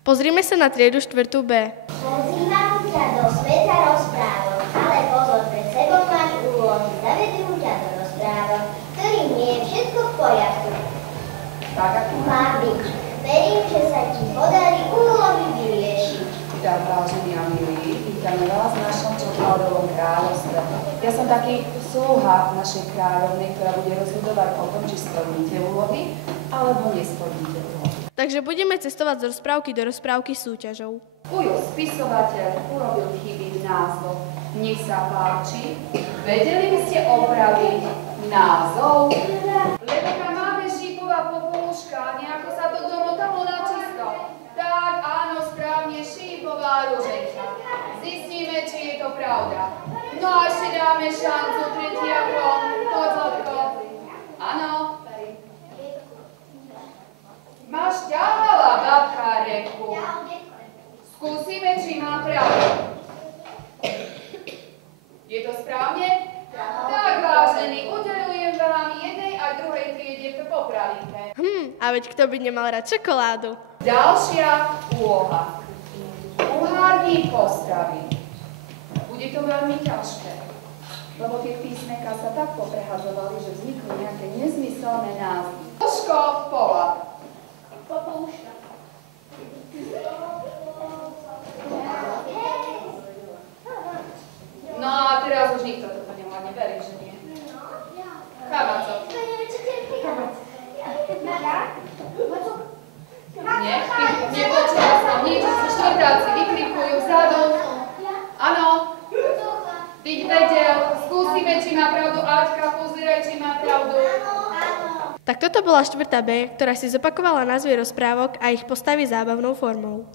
Pozrime sa na triedu 4. B. Pozývam ťa do sveta rozprávok, ale pozor, pred sebou máš úlohy. Zavedú ťa do rozprávok, ktorým nie je všetko v poriadku. Tak ako Má byť. Verím, že sa ti podarí úlohy vyriešiť. tak, vážení a milí, vítame vás v našom čokoládovom kráľovstve. Ja som taký sluha našej kráľovnej, ktorá bude rozhodovať o tom, či splníte úlohy, alebo nesplníte úlohy. Takže budeme cestovať z rozprávky do rozprávky súťažou. Ujo, spisovateľ urobil chyby v názov. Nech sa páči, vedeli by ste opraviť názov? Lebo máme šípová popoluška, nejako sa to domotalo na čisto. Tak, áno, správne, šípová ruženka. Zistíme, či je to pravda. No a ešte dáme šancu tretiakom. Poď, Zlatko. Áno. Máš ťahala, babka, reku. Skúsime, či má pravdu. Je to správne? Tak, vážení, udeľujem vám jednej a druhej triede po pravinke. A veď kto by nemal rád čokoládu? Ďalšia úloha. Uhárni postavy. Bude to veľmi ťažké, lebo tie písmenká sa tak poprehadzovali, že vznikli nejaké nezmyselné názvy. Poško, pola. Popúška. No a teraz už nikto toto nemladne, verím, že nie. Chamaco. Nie, nepočula som nič, štvrtáci vykrikujú vzadu. Áno. Byť vedel, skúsime, či má pravdu Aťka, pozeraj, či má pravdu. Tak toto bola 4. B, ktorá si zopakovala názvy rozprávok a ich postavy zábavnou formou.